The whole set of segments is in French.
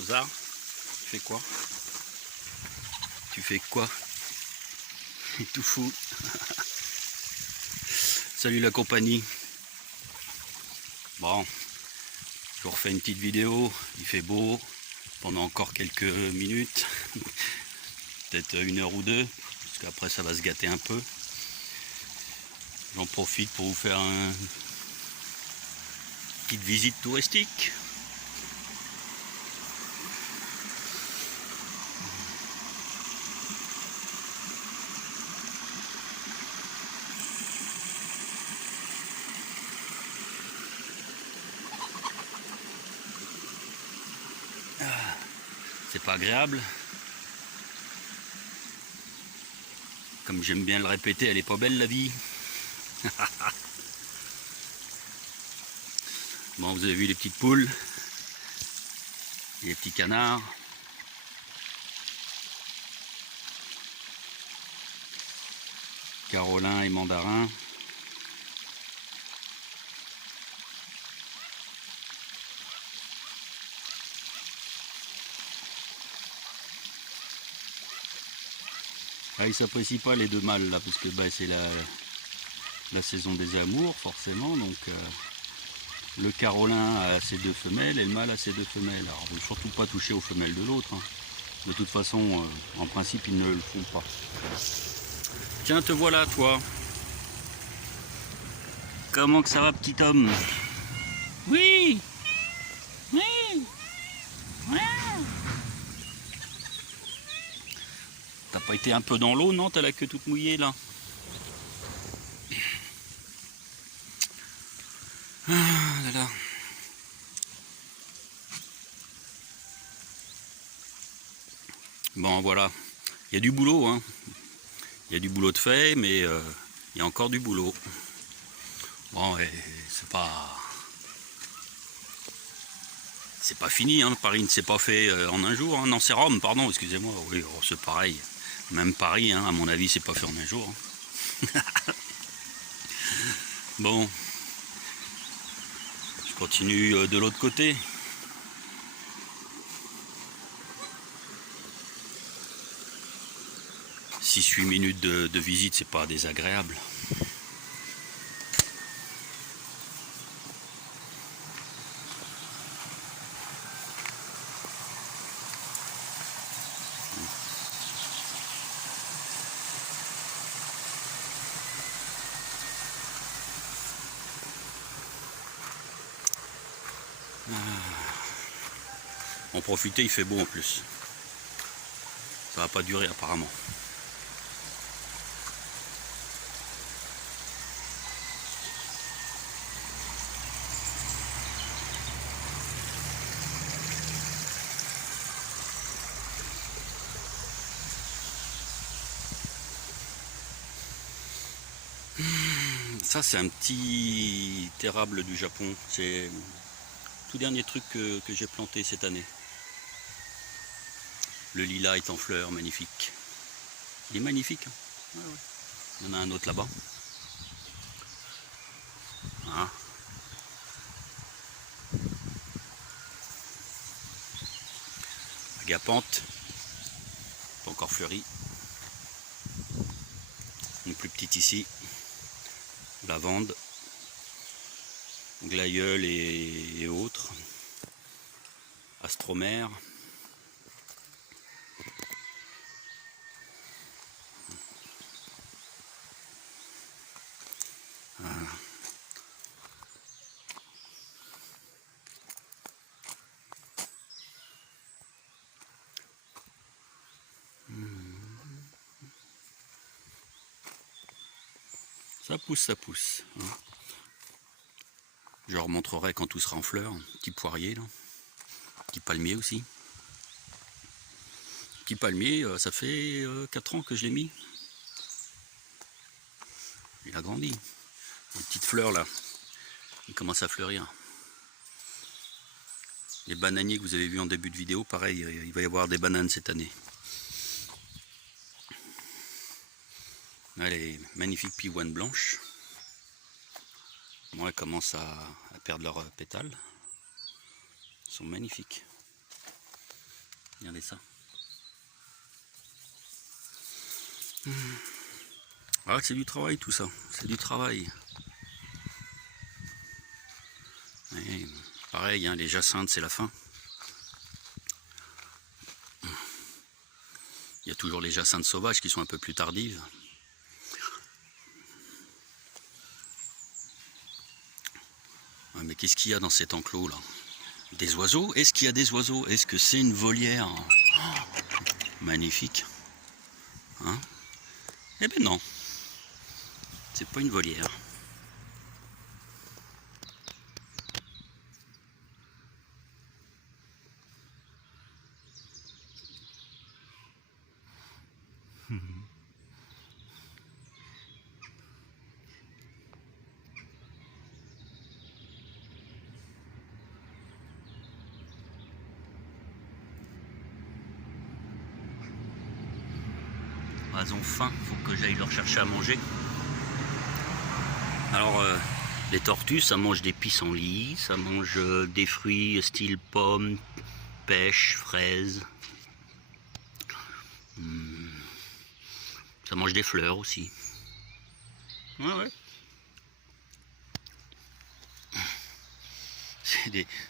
Mozart, tu fais quoi? Tu fais quoi? Il est tout fou. Salut la compagnie. Bon, je vous refais une petite vidéo. Il fait beau pendant encore quelques minutes, peut-être 1 heure ou 2, parce qu'après ça va se gâter un peu. J'en profite pour vous faire une petite visite touristique. C'est pas agréable. Comme j'aime bien le répéter, elle est pas belle la vie. Bon, vous avez vu les petites poules, les petits canards. Carolin et Mandarin. Ah, ils s'apprécient pas les deux mâles là, parce que bah, c'est la saison des amours forcément, donc le Carolin a ses 2 femelles et le mâle a ses 2 femelles. Alors il ne faut surtout pas toucher aux femelles de l'autre, hein. De toute façon, en principe ils ne le font pas. Tiens, te voilà toi. Comment que ça va, petit homme? Oui, oui, ouais. T'as pas été un peu dans l'eau, non? T'as la queue toute mouillée là. Ah là là. Bon voilà, il y a du boulot, hein. Il y a du boulot de fait, mais il y a encore du boulot. Bon, c'est pas fini, hein. Paris ne s'est pas fait en un jour, hein. Non, c'est Rome, pardon, excusez-moi. Oui, oh, c'est pareil. Même Paris, hein, à mon avis, c'est pas fait en un jour, hein. Bon, je continue de l'autre côté. « 6-8 minutes de visite, c'est pas désagréable. En profiter, il fait beau en plus. Ça va pas durer apparemment. Ça, c'est un petit érable du Japon. C'est le tout dernier truc que j'ai planté cette année. Le lilas est en fleurs, magnifique. Il est magnifique, hein. Ouais, ouais. Il y en a un autre là-bas. Ah. Agapante, pas encore fleuri. Une plus petite ici. Lavande, glaïeul et autres. Astromère. Ça pousse, ça pousse. Je leur montrerai quand tout sera en fleurs. Petit poirier là. Petit palmier aussi. Petit palmier, ça fait 4 ans que je l'ai mis. Il a grandi. Les petites fleurs là, il commence à fleurir. Les bananiers que vous avez vus en début de vidéo, pareil, il va y avoir des bananes cette année. Là, les magnifiques pivoines blanches. Bon, elles commencent à perdre leurs pétales. Elles sont magnifiques. Regardez ça. Ah, c'est du travail tout ça, c'est du travail. Et pareil, hein, les jacinthes c'est la fin. Il y a toujours les jacinthes sauvages qui sont un peu plus tardives. Ouais, mais qu'est-ce qu'il y a dans cet enclos là? Des oiseaux? Est-ce qu'il y a des oiseaux? Est-ce que c'est une volière? Oh, magnifique. Hein? Eh ben non. C'est pas une volière. Elles ont faim, faut que j'aille leur chercher à manger. Alors, les tortues, ça mange des pissenlits, ça mange des fruits style pommes, pêche, fraises. Ça mange des fleurs aussi. Ouais.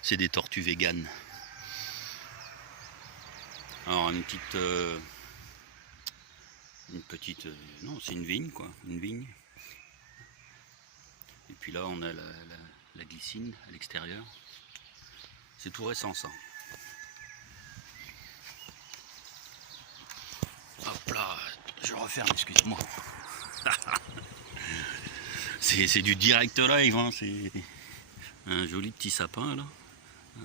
C'est des tortues véganes. Alors, une petite... non, c'est une vigne, quoi. Une vigne. Et puis là, on a la glycine à l'extérieur. C'est tout récent, ça. Hop là, je referme, excusez-moi. C'est du direct live, hein. C'est un joli petit sapin, là.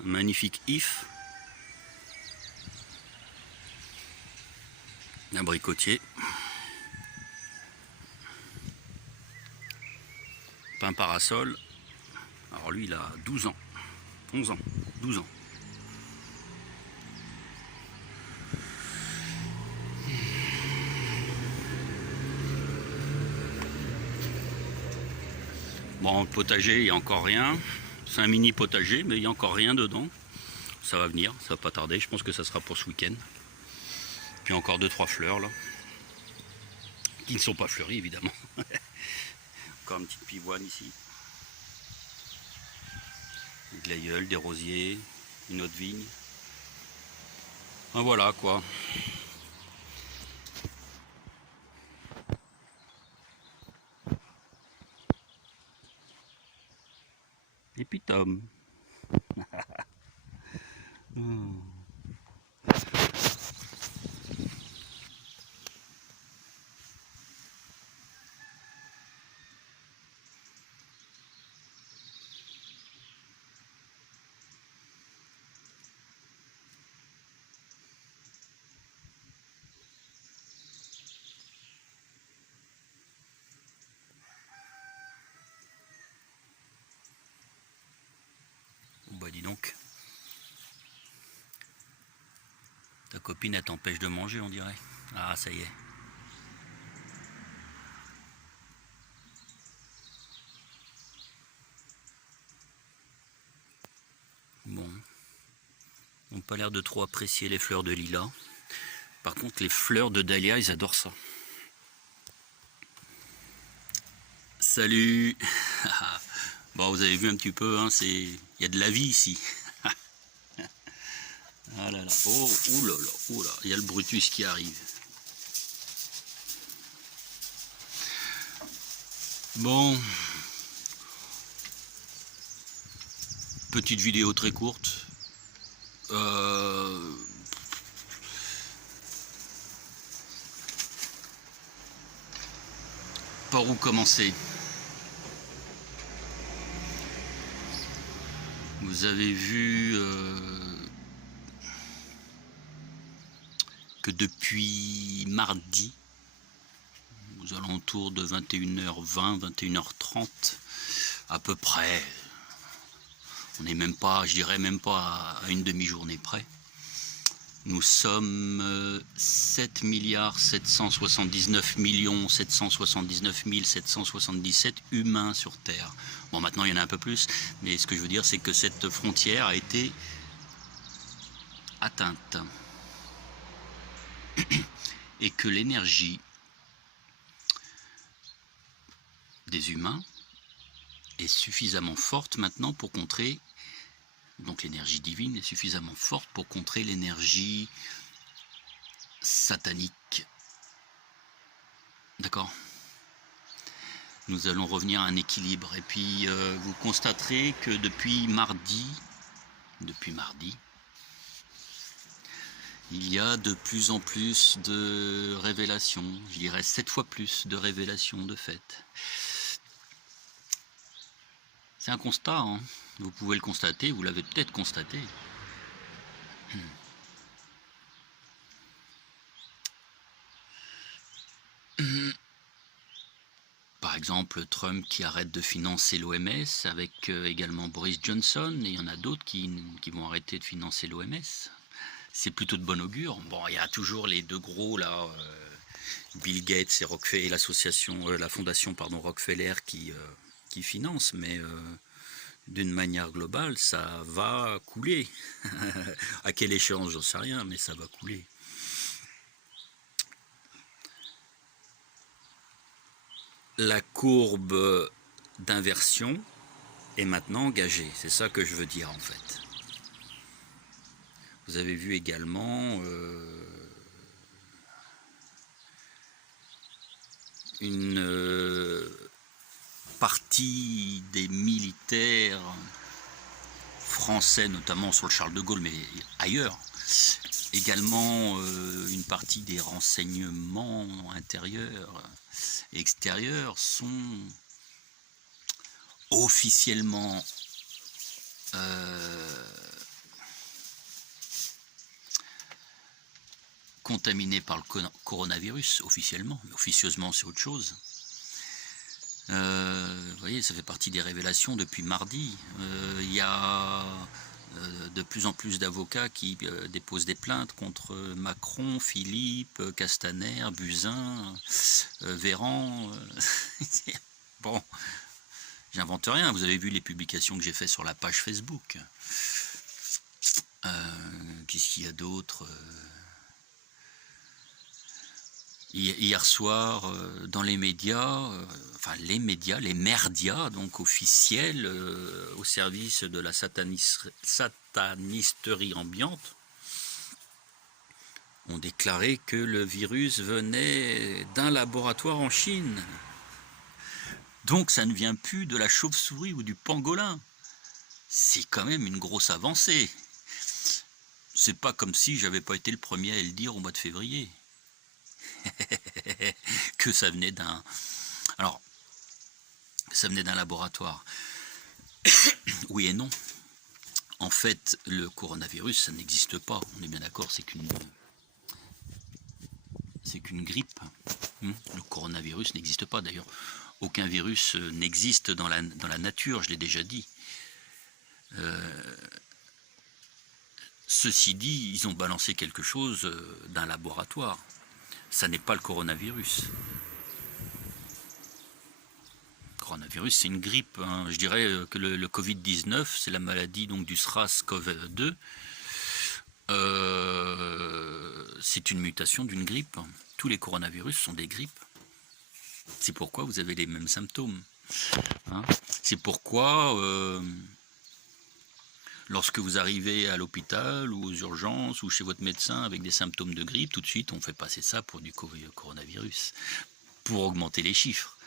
Un magnifique if. Un bricotier. Pin parasol. Alors lui, il a 12 ans. 11 ans. 12 ans. Bon, le potager, il n'y a encore rien. C'est un mini potager, mais il n'y a encore rien dedans. Ça va venir, ça va pas tarder. Je pense que ça sera pour ce week-end. Puis encore 2-3 fleurs, là. Qui ne sont pas fleuries, évidemment. Encore une petite pivoine ici. Des glaïeuls, des rosiers, une autre vigne. Ah, voilà, quoi. Et puis Tom. Bah dis donc. Ta copine elle t'empêche de manger, on dirait. Ah, ça y est. Bon. On n'a pas l'air de trop apprécier les fleurs de lilas. Par contre, les fleurs de dahlia, ils adorent ça. Salut. Bon, vous avez vu un petit peu, hein, il y a de la vie ici. Ah là là. Oh, oulala, il y a le Brutus qui arrive. Bon. Petite vidéo très courte. Par où commencer? Vous avez vu que depuis mardi, aux alentours de 21h20, 21h30, à peu près, on n'est même pas, je dirais même pas à une demi-journée près, nous sommes 7 779 779 777 humains sur Terre. Bon, maintenant il y en a un peu plus, mais ce que je veux dire, c'est que cette frontière a été atteinte. Et que l'énergie des humains est suffisamment forte maintenant pour contrer, donc l'énergie divine est suffisamment forte pour contrer l'énergie satanique. D'accord ? Nous allons revenir à un équilibre. Et puis vous constaterez que depuis mardi, il y a de plus en plus de révélations, je dirais 7 fois plus de révélations de fait. C'est un constat, hein. Vous pouvez le constater, vous l'avez peut-être constaté. Par exemple, Trump qui arrête de financer l'OMS, avec également Boris Johnson, et il y en a d'autres qui vont arrêter de financer l'OMS. C'est plutôt de bon augure. Bon, il y a toujours les deux gros là, Bill Gates et Rockefeller, et l'association, la fondation Rockefeller qui finance, mais d'une manière globale, ça va couler. À quelle échéance, j'en sais rien, mais ça va couler. La courbe d'inversion est maintenant engagée. C'est ça que je veux dire en fait. Vous avez vu également une partie des militaires français, notamment sur le Charles de Gaulle, mais ailleurs, également une partie des renseignements intérieurs et extérieurs sont officiellement contaminés par le coronavirus, officiellement, mais officieusement c'est autre chose. Vous voyez, ça fait partie des révélations depuis mardi. Il y a de plus en plus d'avocats qui déposent des plaintes contre Macron, Philippe, Castaner, Buzyn, Véran. Bon, j'invente rien. Vous avez vu les publications que j'ai faites sur la page Facebook. Qu'est-ce qu'il y a d'autre ? Hier soir, dans les médias, les merdias, donc officiels, au service de la satanisterie ambiante, ont déclaré que le virus venait d'un laboratoire en Chine. Donc ça ne vient plus de la chauve-souris ou du pangolin. C'est quand même une grosse avancée. C'est pas comme si j'avais pas été le premier à le dire au mois de février. Que ça venait d'un... Alors, ça venait d'un laboratoire. Oui et non. En fait, le coronavirus, ça n'existe pas. On est bien d'accord, c'est qu'une grippe. Le coronavirus n'existe pas d'ailleurs. Aucun virus n'existe dans la nature, je l'ai déjà dit. Ceci dit, ils ont balancé quelque chose d'un laboratoire. Ça n'est pas le coronavirus. Le coronavirus, c'est une grippe. Hein. Je dirais que le Covid-19, c'est la maladie donc, du SRAS-CoV-2. C'est une mutation d'une grippe. Tous les coronavirus sont des grippes. C'est pourquoi vous avez les mêmes symptômes. Hein. C'est pourquoi... lorsque vous arrivez à l'hôpital ou aux urgences ou chez votre médecin avec des symptômes de grippe, tout de suite on fait passer ça pour du coronavirus, pour augmenter les chiffres.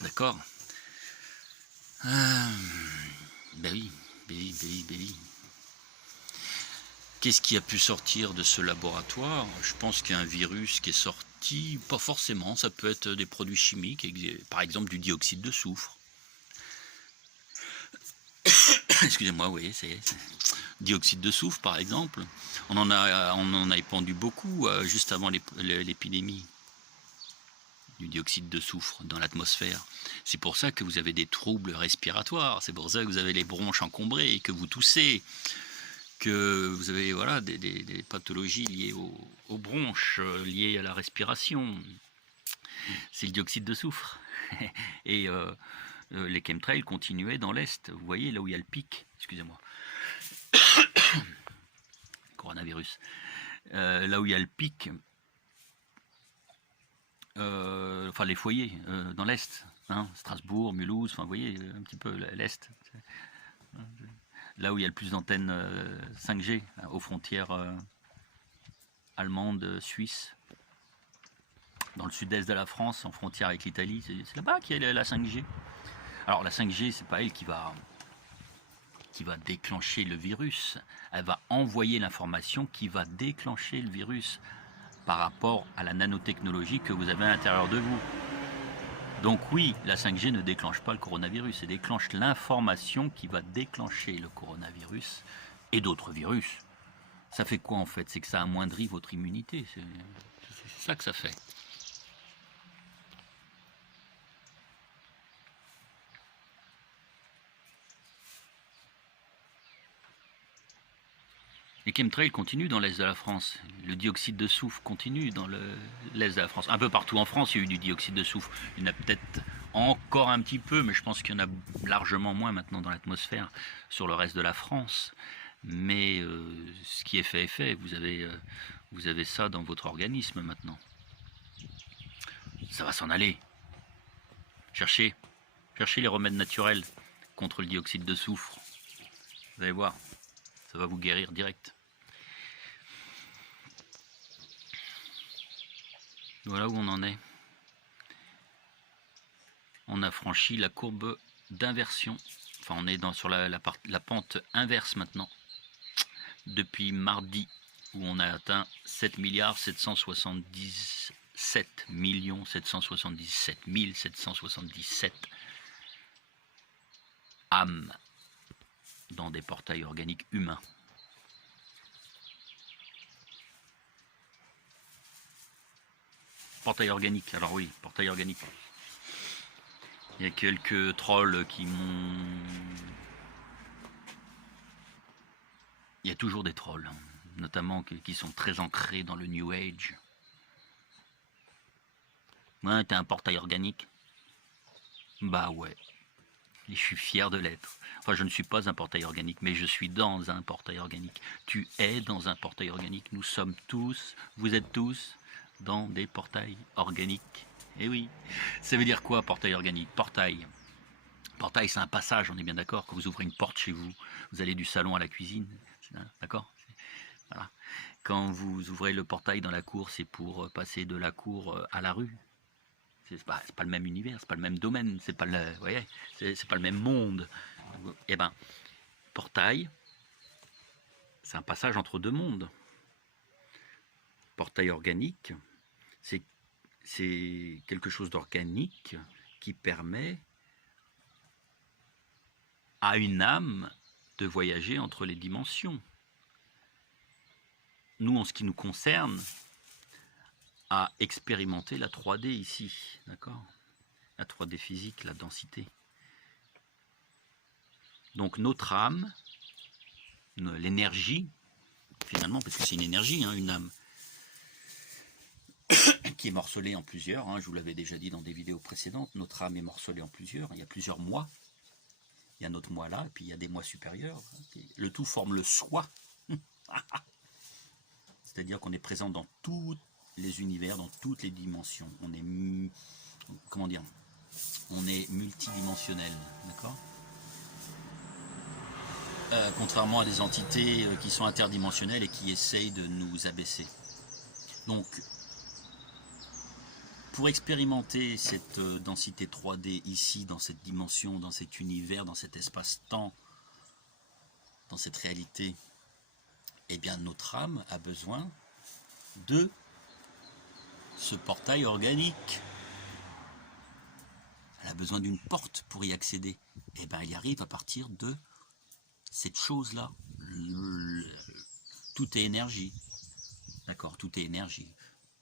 D'accord ? Ben oui. Qu'est-ce qui a pu sortir de ce laboratoire ? Je pense qu'il y a un virus qui est sorti, pas forcément, ça peut être des produits chimiques, par exemple du dioxyde de soufre. Excusez-moi, oui, c'est dioxyde de soufre par exemple. On en a épandu beaucoup juste avant l'épidémie du dioxyde de soufre dans l'atmosphère. C'est pour ça que vous avez des troubles respiratoires, c'est pour ça que vous avez les bronches encombrées, que vous toussez, que vous avez voilà, des pathologies liées aux bronches, liées à la respiration. C'est le dioxyde de soufre. Et les chemtrails continuaient dans l'est. Vous voyez, là où il y a le pic. Excusez-moi. Coronavirus. Là où il y a le pic, enfin les foyers, dans l'est. Hein, Strasbourg, Mulhouse, enfin vous voyez, un petit peu l'est. Là où il y a le plus d'antennes 5G, aux frontières allemandes, suisses. Dans le sud-est de la France, en frontière avec l'Italie, c'est là-bas qu'il y a la 5G. Alors la 5G, c'est pas elle qui va déclencher le virus. Elle va envoyer l'information qui va déclencher le virus par rapport à la nanotechnologie que vous avez à l'intérieur de vous. Donc oui, la 5G ne déclenche pas le coronavirus, elle déclenche l'information qui va déclencher le coronavirus et d'autres virus. Ça fait quoi en fait? C'est que ça amoindrit votre immunité. C'est ça que ça fait. Les chemtrails continuent dans l'est de la France. Le dioxyde de soufre continue dans l'est de la France. Un peu partout en France, il y a eu du dioxyde de soufre. Il y en a peut-être encore un petit peu, mais je pense qu'il y en a largement moins maintenant dans l'atmosphère sur le reste de la France. Mais ce qui est fait est fait. Vous avez ça dans votre organisme maintenant. Ça va s'en aller. Cherchez les remèdes naturels contre le dioxyde de soufre. Vous allez voir, ça va vous guérir direct. Voilà où on en est. On a franchi la courbe d'inversion. Enfin, on est sur la pente inverse maintenant. Depuis mardi, où on a atteint 7 777 777 777 âmes dans des portails organiques humains. Portail organique, alors oui, portail organique. Il y a quelques trolls qui m'ont... Il y a toujours des trolls, notamment qui sont très ancrés dans le New Age. Ouais, t'es un portail organique? Bah ouais, et je suis fier de l'être. Enfin, je ne suis pas un portail organique, mais je suis dans un portail organique. Tu es dans un portail organique, nous sommes tous, vous êtes tous dans des portails organiques. Eh oui, ça veut dire quoi, portail organique? Portail, c'est un passage, on est bien d'accord. Quand vous ouvrez une porte chez vous, vous allez du salon à la cuisine, d'accord? Voilà. Quand vous ouvrez le portail dans la cour, c'est pour passer de la cour à la rue. C'est pas le même univers, c'est pas le même domaine, c'est pas le, voyez, c'est pas le même monde. Eh ben, portail, c'est un passage entre deux mondes. Portail organique, c'est quelque chose d'organique qui permet à une âme de voyager entre les dimensions. Nous, en ce qui nous concerne, à expérimenter la 3D ici, d'accord? La 3D physique, la densité. Donc notre âme, l'énergie, finalement, parce que c'est une énergie, hein, une âme, qui est morcelée en plusieurs, hein, je vous l'avais déjà dit dans des vidéos précédentes, notre âme est morcelée en plusieurs, il y a plusieurs mois, il y a notre moi là, et puis il y a des mois supérieurs, le tout forme le soi, c'est-à-dire qu'on est présent dans tous les univers, dans toutes les dimensions, on est, comment dire, on est multidimensionnel, d'accord? Contrairement à des entités qui sont interdimensionnelles et qui essayent de nous abaisser. Donc, pour expérimenter cette densité 3D ici, dans cette dimension, dans cet univers, dans cet espace-temps, dans cette réalité, eh bien notre âme a besoin de ce portail organique. Elle a besoin d'une porte pour y accéder. Eh bien elle y arrive à partir de cette chose-là, tout est énergie. D'accord, tout est énergie.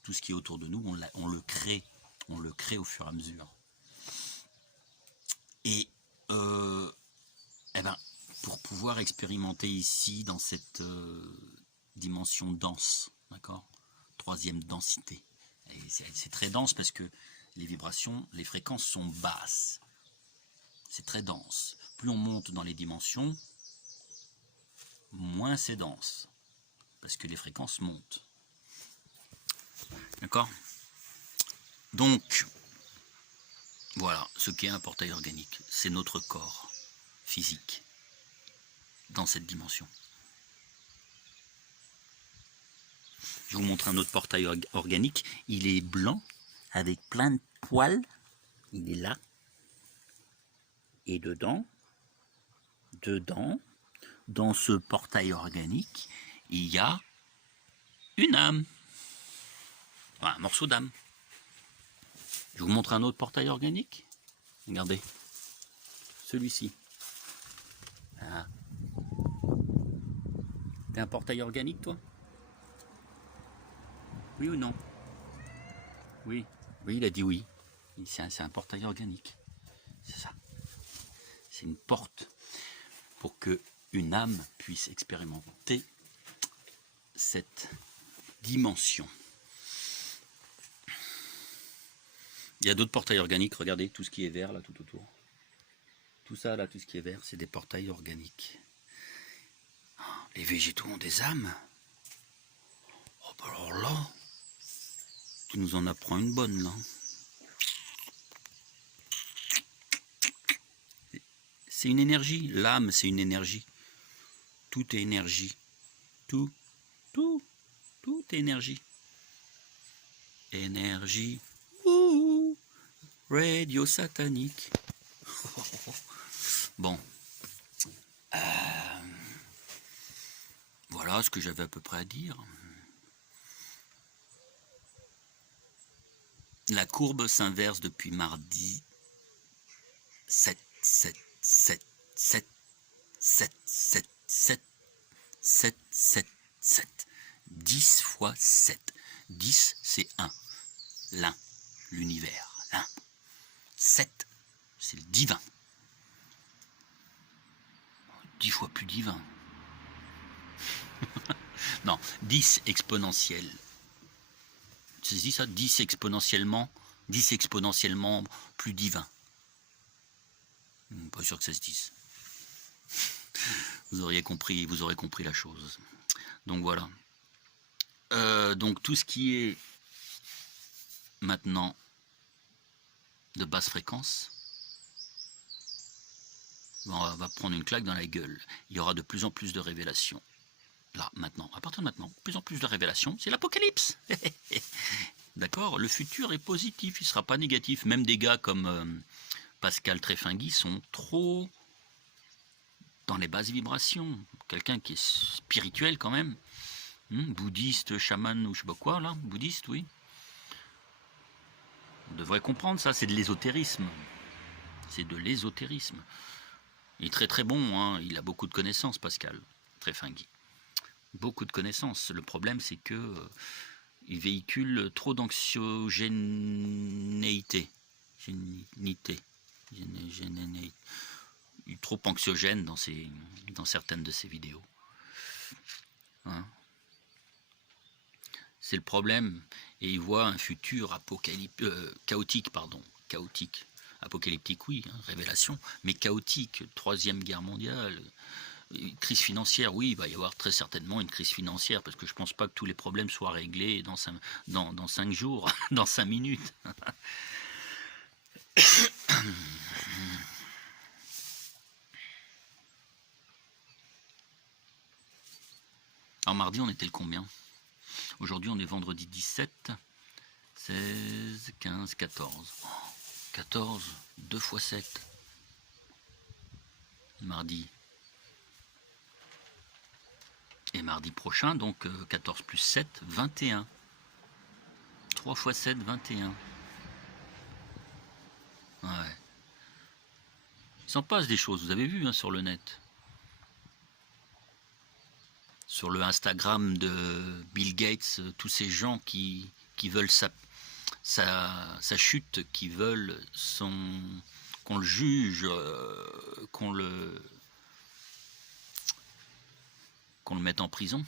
Tout ce qui est autour de nous, on le crée. On le crée au fur et à mesure. Et eh ben, pour pouvoir expérimenter ici, dans cette dimension dense, d'accord, troisième densité. C'est très dense parce que les vibrations, les fréquences sont basses. C'est très dense. Plus on monte dans les dimensions, moins c'est dense. Parce que les fréquences montent. D'accord? Donc, voilà, ce qu'est un portail organique. C'est notre corps physique dans cette dimension. Je vous montre un autre portail organique. Il est blanc, avec plein de poils. Il est là. Et dedans, dans ce portail organique, il y a une âme. Enfin, un morceau d'âme. Je vous montre un autre portail organique. Regardez. Celui-ci. Ah. T'es un portail organique, toi? Oui ou non? Oui. Oui, il a dit oui. C'est un portail organique. C'est ça. C'est une porte pour que une âme puisse expérimenter cette dimension. Il y a d'autres portails organiques. Regardez tout ce qui est vert là tout autour. Tout ça là, tout ce qui est vert, c'est des portails organiques. Les végétaux ont des âmes. Oh bah alors là, tu nous en apprends une bonne là. C'est une énergie. L'âme, c'est une énergie. Tout est énergie. Tout est énergie. Énergie. Ouh, radio satanique. Bon. Voilà ce que j'avais à peu près à dire. La courbe s'inverse depuis mardi 7, 7, 7, 7, 7, 7, 7, 7, 7, 7. 10 fois 7. 10, c'est 1. L'un, l'univers, l'un. 7, c'est le divin. 10 fois plus divin. Non, 10 exponentiel. Tu dis ça? 10 exponentiellement plus divin. Pas sûr que ça se dise. Vous aurez compris la chose. Donc voilà. Donc tout ce qui est maintenant de basse fréquence, on va prendre une claque dans la gueule. Il y aura de plus en plus de révélations. Là, maintenant, à partir de maintenant, de plus en plus de révélations, c'est l'apocalypse. D'accord? Le futur est positif, il ne sera pas négatif. Même des gars comme Pascal Tréfingui sont trop dans les basses vibrations. Quelqu'un qui est spirituel quand même. Bouddhiste, chaman ou je sais pas quoi là, bouddhiste, oui. On devrait comprendre ça, c'est de l'ésotérisme. C'est de l'ésotérisme. Il est très très bon, hein. Il a beaucoup de connaissances, Pascal Tréfingui. Beaucoup de connaissances. Le problème, c'est que il véhicule trop d'anxiogénéité. Il est trop anxiogène dans certaines de ses vidéos. Hein? C'est le problème. Et il voit un futur chaotique. Apocalyptique, oui, hein, révélation, mais chaotique. 3e guerre mondiale, crise financière, oui, il va y avoir très certainement une crise financière, parce que je ne pense pas que tous les problèmes soient réglés dans 5 jours, dans 5 minutes. Alors mardi, on était le combien? Aujourd'hui, on est vendredi 17, 16, 15, 14. 14, 2 fois 7. Mardi. Et mardi prochain, donc 14 plus 7, 21. 3 fois 7, 21. Ouais. Il s'en passe des choses, vous avez vu hein, sur le net. sur le Instagram de Bill Gates, tous ces gens qui veulent sa chute, qui veulent qu'on le juge, qu'on le mette en prison.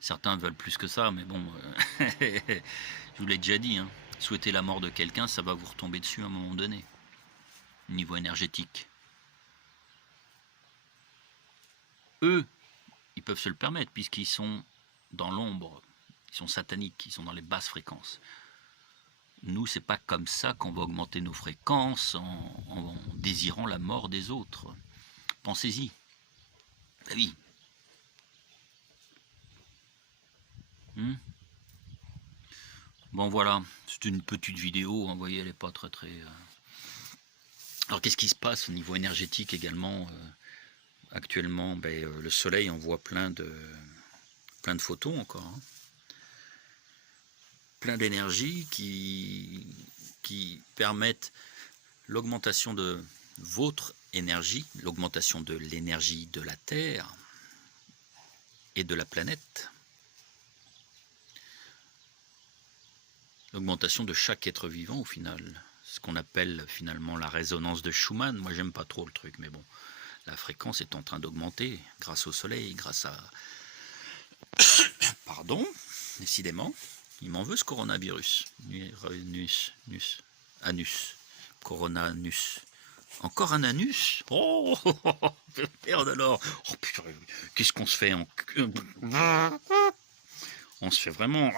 Certains veulent plus que ça, mais bon, je vous l'ai déjà dit, hein, souhaiter la mort de quelqu'un, ça va vous retomber dessus à un moment donné, niveau énergétique. Eux, ils peuvent se le permettre, puisqu'ils sont dans l'ombre, ils sont sataniques, ils sont dans les basses fréquences. Nous, c'est pas comme ça qu'on va augmenter nos fréquences en désirant la mort des autres. Pensez-y. Ah oui. Bon voilà, c'est une petite vidéo, vous voyez, elle n'est pas très... Alors qu'est-ce qui se passe au niveau énergétique également actuellement? Le soleil envoie plein de photons encore, hein. Plein d'énergie qui permettent l'augmentation de votre énergie, l'augmentation de l'énergie de la Terre et de la planète, l'augmentation de chaque être vivant au final, ce qu'on appelle finalement la résonance de Schumann. Moi j'aime pas trop le truc, mais bon, la fréquence est en train d'augmenter grâce au soleil, grâce à... Pardon, décidément, il m'en veut ce coronavirus. Anus. Coronanus. Encore un anus? Oh, merde alors. Oh putain, qu'est-ce qu'on se fait en... On se fait vraiment...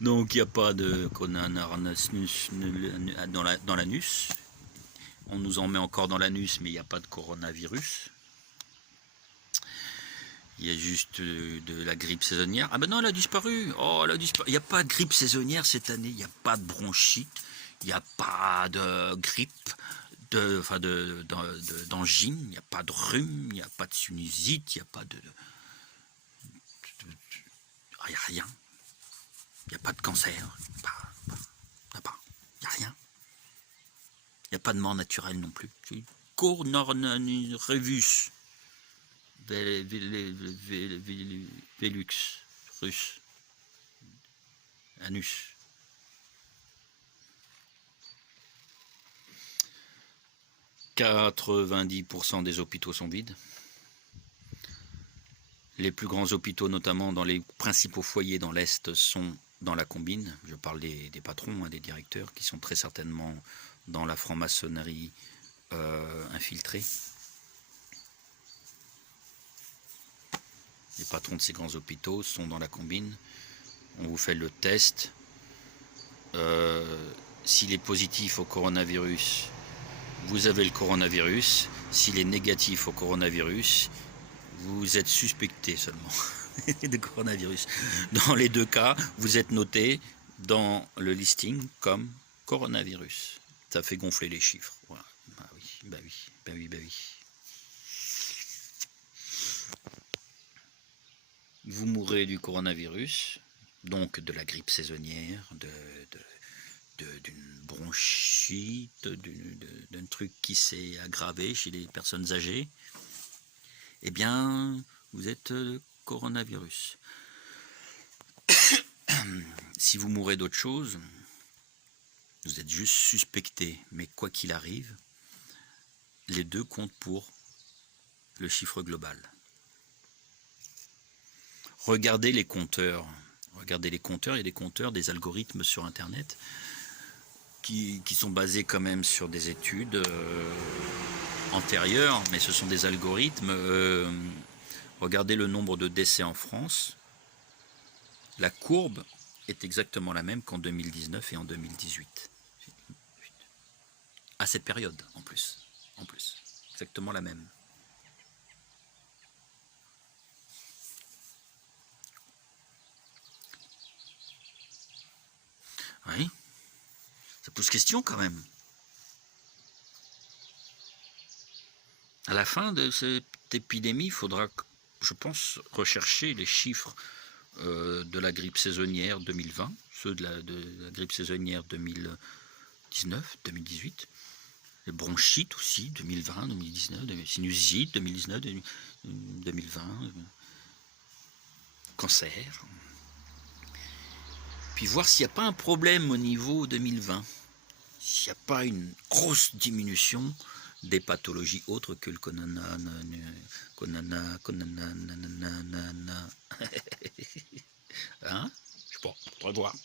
Donc il n'y a pas de coronanus dans l'anus. On nous en met encore dans l'anus, mais il n'y a pas de coronavirus. Il y a juste de la grippe saisonnière. Ah ben non, elle a disparu. Oh, elle a disparu. Il n'y a pas de grippe saisonnière cette année. Il n'y a pas de bronchite. Il n'y a pas de grippe, d'angine. Il n'y a pas de rhume. Il n'y a pas de sinusite. Il n'y a pas de... Il n'y a rien. Il n'y a pas de cancer. Il n'y a rien. Il n'y a pas de mort naturelle non plus. Coronavirus. Velux, russe, anus. « 90% des hôpitaux sont vides. Les plus grands hôpitaux, notamment dans les principaux foyers dans l'Est, sont dans la combine. Je parle des patrons, hein, des directeurs, qui sont très certainement dans la franc-maçonnerie infiltrée. Les patrons de ces grands hôpitaux sont dans la combine. On vous fait le test. S'il est positif au coronavirus, vous avez le coronavirus. S'il est négatif au coronavirus, vous êtes suspecté seulement de coronavirus. Dans les deux cas, vous êtes noté dans le listing comme coronavirus. Ça fait gonfler les chiffres. Voilà. Bah oui. Vous mourrez du coronavirus, donc de la grippe saisonnière, d'une bronchite, d'un truc qui s'est aggravé chez les personnes âgées. Eh bien, vous êtes coronavirus. Si vous mourrez d'autre chose, vous êtes juste suspecté. Mais quoi qu'il arrive, les deux comptent pour le chiffre global. Regardez les compteurs. Regardez les compteurs. Il y a des compteurs, des algorithmes sur Internet qui sont basés quand même sur des études antérieures, mais ce sont des algorithmes. Regardez le nombre de décès en France. La courbe est exactement la même qu'en 2019 et en 2018. À cette période, en plus. Exactement la même. Oui, ça pose question quand même. À la fin de cette épidémie, il faudra, je pense, rechercher les chiffres de la grippe saisonnière 2020, ceux de la grippe saisonnière 2019, 2018, bronchite aussi, 2020, 2019, sinusite, 2019, 2020, cancer. Puis voir s'il n'y a pas un problème au niveau 2020, s'il n'y a pas une grosse diminution des pathologies autres que le nanana. Hein? Je sais pas, faudrait voir.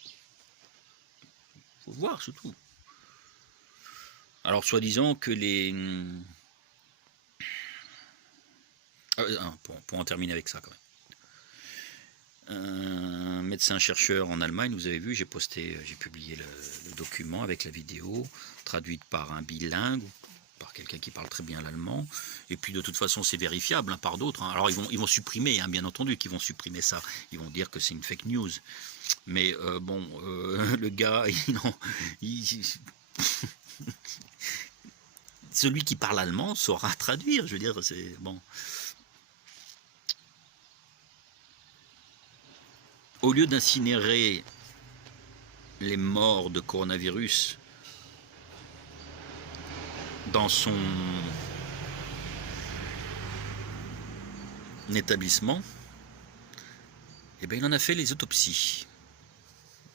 Faut voir surtout. Alors, soi-disant que les... pour en terminer avec ça quand même. Un médecin-chercheur en Allemagne, vous avez vu, j'ai publié le document avec la vidéo, traduite par un bilingue, par quelqu'un qui parle très bien l'allemand, et puis de toute façon c'est vérifiable hein, par d'autres. Hein. Alors ils vont supprimer, hein, bien entendu qu'ils vont supprimer ça, ils vont dire que c'est une fake news. Mais le gars, celui qui parle allemand saura traduire, je veux dire, c'est bon. Au lieu d'incinérer les morts de coronavirus dans son établissement, eh bien, il en a fait les autopsies.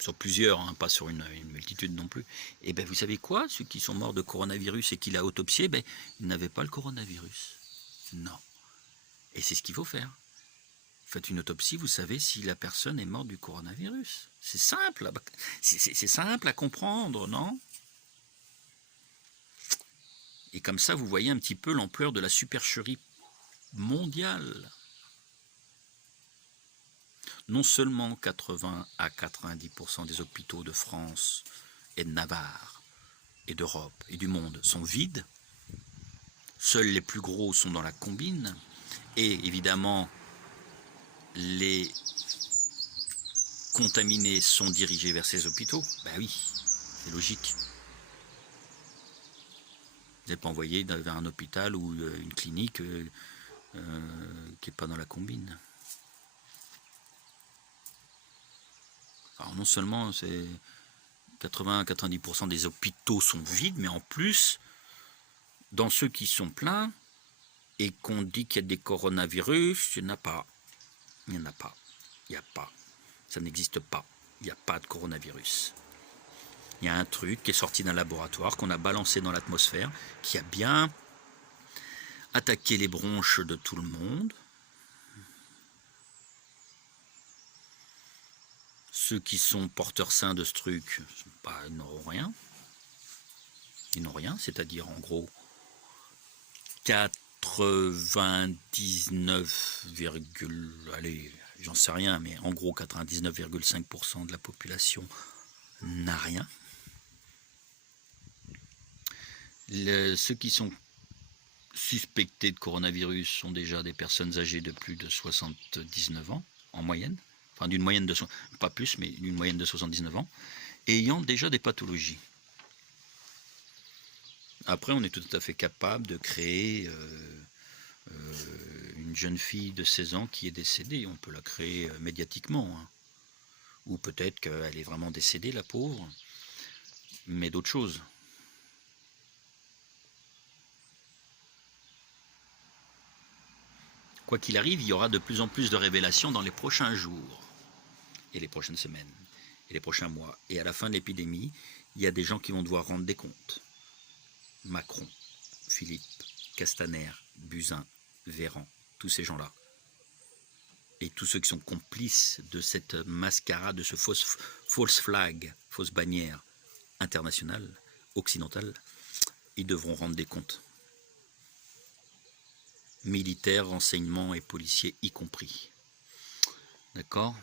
Sur plusieurs, hein, pas sur une multitude non plus. Et bien, vous savez quoi? Ceux qui sont morts de coronavirus et qu'il a autopsié, ben, ils n'avaient pas le coronavirus. Non. Et c'est ce qu'il faut faire. Faites une autopsie, vous savez si la personne est morte du coronavirus. C'est simple, c'est simple à comprendre, non? Et comme ça, vous voyez un petit peu l'ampleur de la supercherie mondiale. Non seulement 80 à 90% des hôpitaux de France et de Navarre et d'Europe et du monde sont vides, seuls les plus gros sont dans la combine, et évidemment, les contaminés sont dirigés vers ces hôpitaux. Ben oui, c'est logique. Vous n'êtes pas envoyé vers un hôpital ou une clinique qui n'est pas dans la combine. Alors non seulement c'est 80 à 90% des hôpitaux sont vides, mais en plus, dans ceux qui sont pleins et qu'on dit qu'il y a des coronavirus, il n'y en a pas. Il n'y en a pas. Il n'y a pas. Ça n'existe pas. Il n'y a pas de coronavirus. Il y a un truc qui est sorti d'un laboratoire, qu'on a balancé dans l'atmosphère, qui a bien attaqué les bronches de tout le monde. Ceux qui sont porteurs sains de ce truc, ils n'auront rien. Ils n'ont rien, c'est-à-dire en gros 99, allez, j'en sais rien, mais en gros 99,5% de la population n'a rien. Ceux qui sont suspectés de coronavirus sont déjà des personnes âgées de plus de 79 ans, en moyenne, enfin d'une moyenne de, pas plus, mais d'une moyenne de 79 ans, et ayant déjà des pathologies. Après, on est tout à fait capable de créer une jeune fille de 16 ans qui est décédée. On peut la créer médiatiquement. Hein. Ou peut-être qu'elle est vraiment décédée, la pauvre, mais d'autres choses. Quoi qu'il arrive, il y aura de plus en plus de révélations dans les prochains jours, et les prochaines semaines, et les prochains mois. Et à la fin de l'épidémie, il y a des gens qui vont devoir rendre des comptes. Macron, Philippe, Castaner, Buzyn, Véran, tous ces gens-là. Et tous ceux qui sont complices de cette mascarade, de ce false flag, fausse bannière internationale, occidentale, ils devront rendre des comptes. Militaires, renseignements et policiers y compris. D'accord ?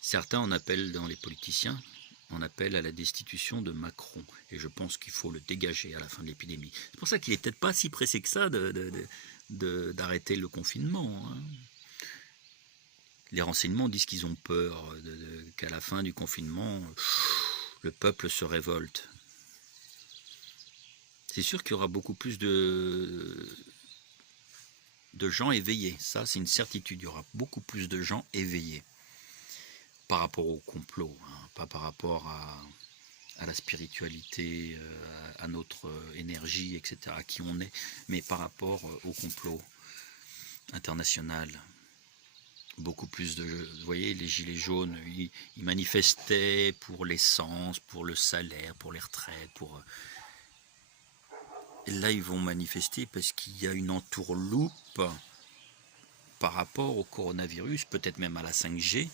Certains en appellent, dans les politiciens, on appelle à la destitution de Macron. Et je pense qu'il faut le dégager à la fin de l'épidémie. C'est pour ça qu'il n'est peut-être pas si pressé que ça d'arrêter le confinement. Hein. Les renseignements disent qu'ils ont peur qu'à la fin du confinement, le peuple se révolte. C'est sûr qu'il y aura beaucoup plus de gens éveillés. Ça, c'est une certitude. Il y aura beaucoup plus de gens éveillés par rapport au complot, hein, pas par rapport à à la spiritualité, à notre énergie, etc., à qui on est, mais par rapport au complot international. Beaucoup plus de... Vous voyez, les gilets jaunes, ils manifestaient pour l'essence, pour le salaire, pour les retraites, pour... Et là, ils vont manifester parce qu'il y a une entourloupe par rapport au coronavirus, peut-être même à la 5G.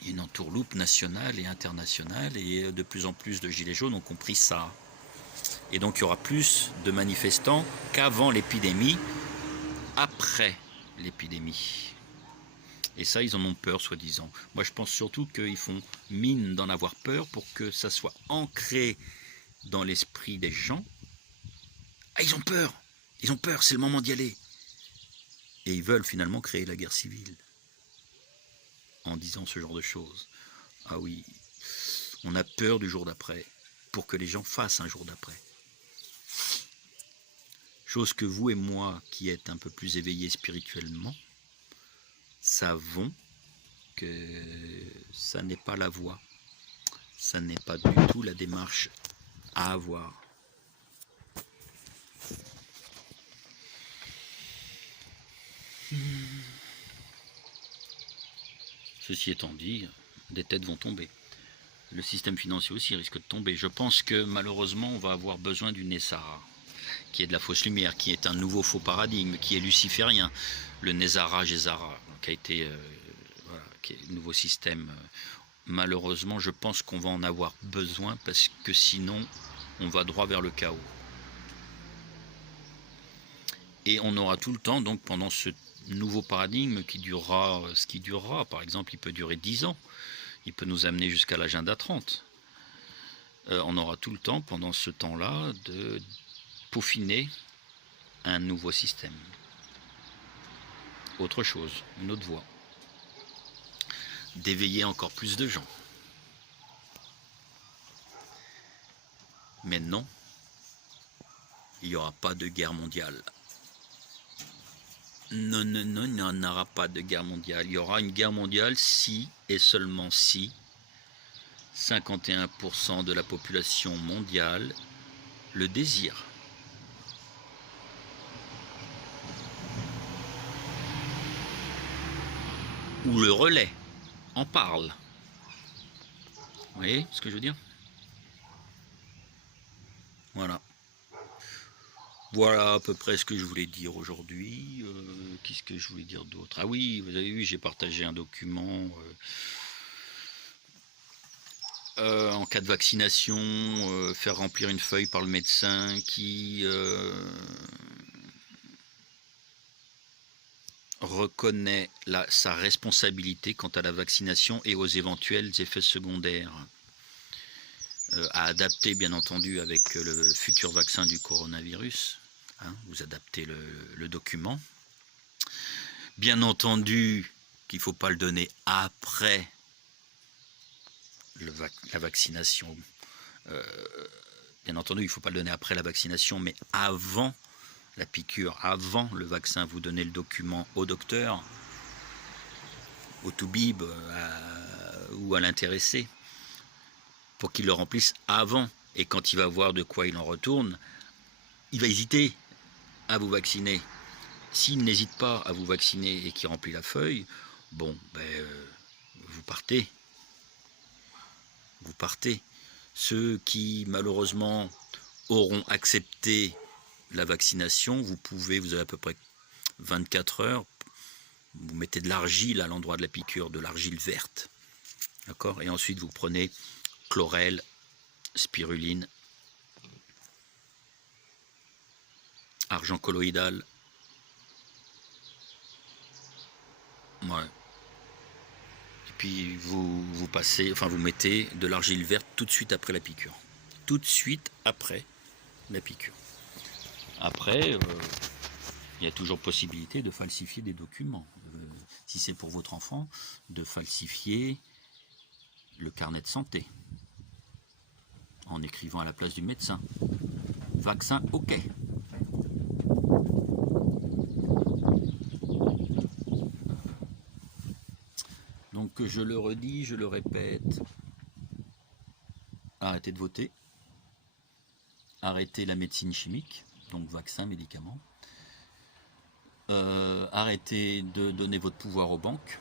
Il y a une entourloupe nationale et internationale, et de plus en plus de gilets jaunes ont compris ça. Et donc il y aura plus de manifestants qu'avant l'épidémie, après l'épidémie. Et ça, ils en ont peur, soi-disant. Moi, je pense surtout qu'ils font mine d'en avoir peur pour que ça soit ancré dans l'esprit des gens. Ah, ils ont peur, c'est le moment d'y aller. Et ils veulent finalement créer la guerre civile en disant ce genre de choses. Ah oui, on a peur du jour d'après pour que les gens fassent un jour d'après. Chose que vous et moi, qui êtes un peu plus éveillés spirituellement, savons que ça n'est pas la voie. Ça n'est pas du tout la démarche à avoir. Ceci étant dit, des têtes vont tomber. Le système financier aussi risque de tomber. Je pense que malheureusement, on va avoir besoin du Nessara, qui est de la fausse lumière, qui est un nouveau faux paradigme, qui est luciférien. Le Nezara Gézara, qui a été voilà, qui est le nouveau système. Malheureusement, je pense qu'on va en avoir besoin parce que sinon, on va droit vers le chaos. Et on aura tout le temps, donc pendant ce nouveau paradigme qui durera ce qui durera, par exemple, il peut durer 10 ans, il peut nous amener jusqu'à l'agenda 30. On aura tout le temps, pendant ce temps-là, de peaufiner un nouveau système. Autre chose, une autre voie. D'éveiller encore plus de gens. Mais non, il n'y aura pas de guerre mondiale. Non, non, non, il n'y en aura pas de guerre mondiale. Il y aura une guerre mondiale si, et seulement si, 51% de la population mondiale le désire. Ou le relais en parle. Vous voyez ce que je veux dire? Voilà. Voilà à peu près ce que je voulais dire aujourd'hui. Qu'est-ce que je voulais dire d'autre? Ah oui, vous avez vu, j'ai partagé un document en cas de vaccination, faire remplir une feuille par le médecin qui reconnaît sa responsabilité quant à la vaccination et aux éventuels effets secondaires. À adapter bien entendu avec le futur vaccin du coronavirus. Hein, vous adaptez le document. Bien entendu qu'il ne faut pas le donner après la vaccination. Bien entendu, il ne faut pas le donner après la vaccination, mais avant la piqûre, avant le vaccin. Vous donnez le document au docteur, au toubib ou à l'intéressé, pour qu'il le remplisse avant. Et quand il va voir de quoi il en retourne, il va hésiter à vous vacciner. S'il n'hésite pas à vous vacciner et qu'il remplit la feuille, bon, vous partez. Vous partez. Ceux qui, malheureusement, auront accepté la vaccination, vous avez à peu près 24 heures, vous mettez de l'argile à l'endroit de la piqûre, de l'argile verte. D'accord? Et ensuite, vous prenez chlorelle, spiruline, argent colloïdal. Ouais. Et puis vous mettez de l'argile verte tout de suite après la piqûre. Tout de suite après la piqûre. Après, il y a toujours possibilité de falsifier des documents. Si c'est pour votre enfant, de falsifier le carnet de santé en écrivant à la place du médecin. Vaccin, ok. Donc je le redis, je le répète, arrêtez de voter, arrêtez la médecine chimique, donc vaccins, médicaments, arrêtez de donner votre pouvoir aux banques,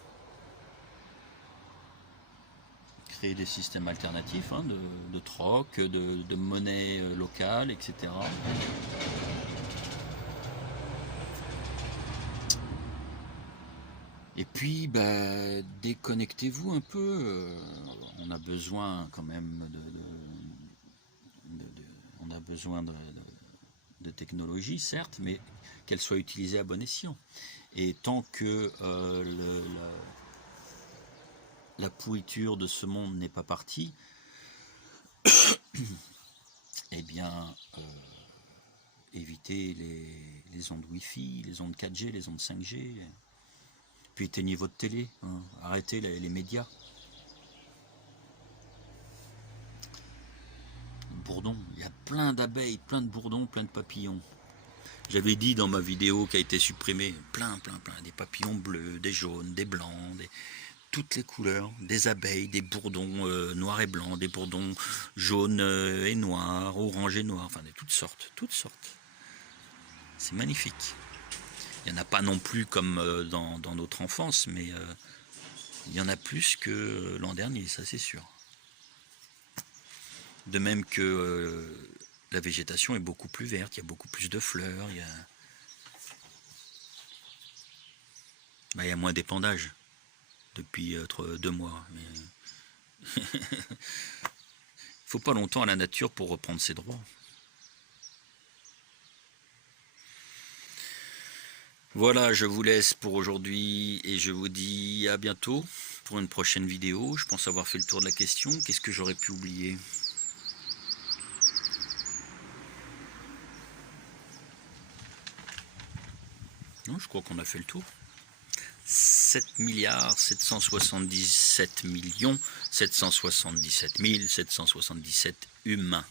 créer des systèmes alternatifs hein, de troc, de monnaie locale, etc. Et puis, bah, déconnectez-vous un peu. On a besoin quand même on a besoin de technologie, certes, mais qu'elle soit utilisée à bon escient. Et tant que la pourriture de ce monde n'est pas partie, eh bien, évitez les ondes Wi-Fi, les ondes 4G, les ondes 5G. Puis éteignez votre télé, hein. Arrêtez les médias. Bourdons, il y a plein d'abeilles, plein de bourdons, plein de papillons. J'avais dit dans ma vidéo qui a été supprimée, plein, des papillons bleus, des jaunes, des blancs, toutes les couleurs, des abeilles, des bourdons noirs et blancs, des bourdons jaunes et noirs, orange et noirs, enfin de toutes sortes, C'est magnifique. Il n'y en a pas non plus comme dans notre enfance, mais il y en a plus que l'an dernier, ça c'est sûr. De même que la végétation est beaucoup plus verte, il y a beaucoup plus de fleurs, il y a moins d'épandage depuis 2 mois. Il ne faut pas longtemps à la nature pour reprendre ses droits. Voilà, je vous laisse pour aujourd'hui et je vous dis à bientôt pour une prochaine vidéo. Je pense avoir fait le tour de la question. Qu'est-ce que j'aurais pu oublier ? Non, je crois qu'on a fait le tour. 7 milliards 777 millions 777 777 humains.